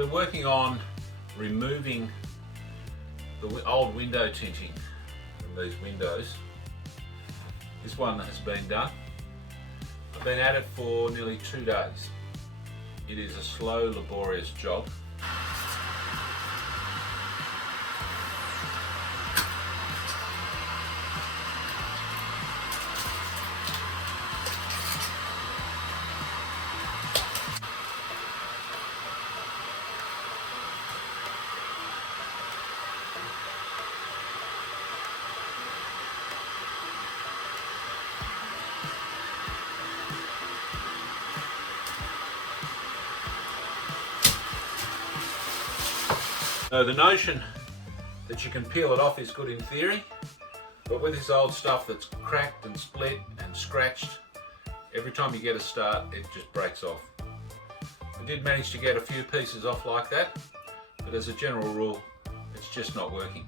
been working on removing the old window tinting from these windows. This one has been done. I've been at it for nearly 2 days. It is a slow, laborious job. So the notion that you can peel it off is good in theory, but with this old stuff that's cracked and split and scratched, every time you get a start it just breaks off. I did manage to get a few pieces off like that, but as a general rule it's just not working.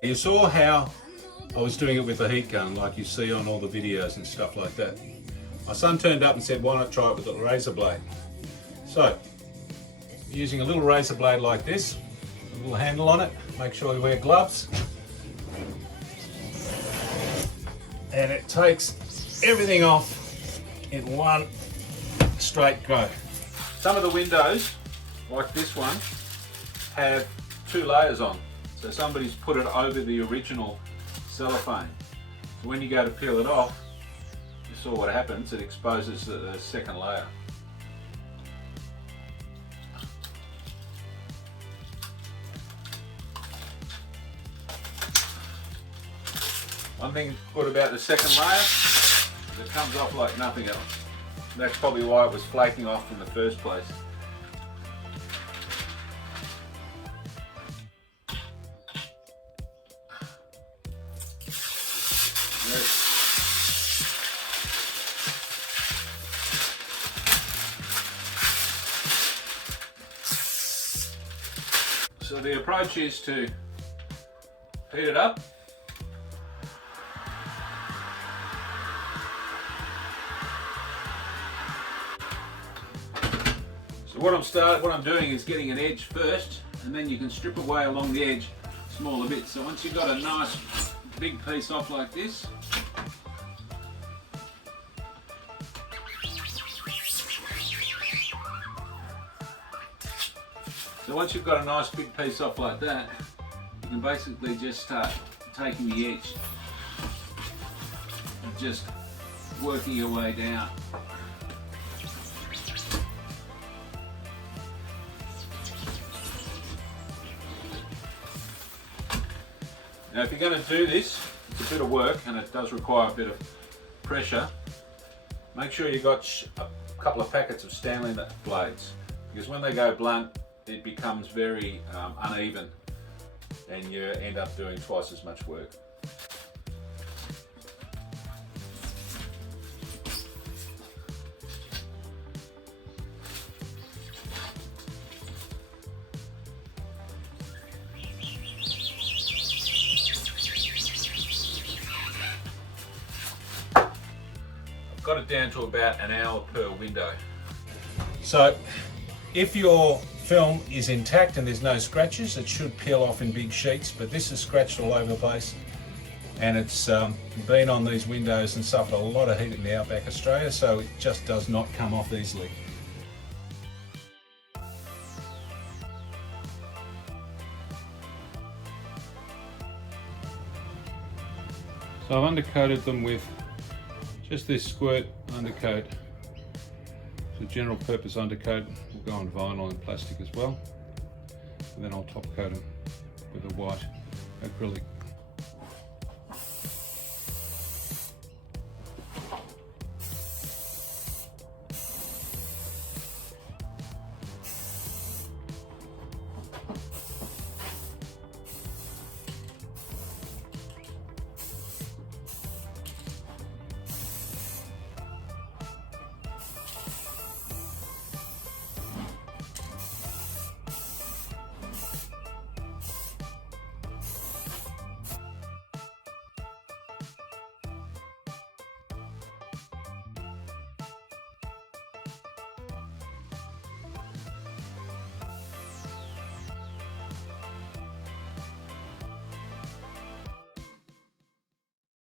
You saw how I was doing it with the heat gun, like you see on all the videos and stuff like that. My son turned up and said, why not try it with a razor blade? So, using a little razor blade like this, a little handle on it, make sure you wear gloves. And it takes everything off in one straight go. Some of the windows, like this one, have 2 layers on. So somebody's put it over the original cellophane. So when you go to peel it off, you saw what happens, it exposes the second layer. One thing good about the second layer is it comes off like nothing else. That's probably why it was flaking off in the first place. So the approach is to heat it up. So what I'm doing is getting an edge first, and then you can strip away along the edge smaller bits. So once you've got a nice big piece off like this, once you've got a nice big piece off like that, you can basically just start taking the edge and just working your way down. Now if you're going to do this, it's a bit of work and it does require a bit of pressure. Make sure you've got a couple of packets of Stanley blades, because when they go blunt it becomes very uneven and you end up doing twice as much work. I've got it down to about an hour per window. So if your film is intact and there's no scratches, it should peel off in big sheets, but this is scratched all over the place and it's been on these windows and suffered a lot of heat in the outback Australia, so it just does not come off easily. So I've undercoated them with just this squirt undercoat. It's a general purpose undercoat, will go on vinyl and plastic as well. And then I'll top coat them with a white acrylic.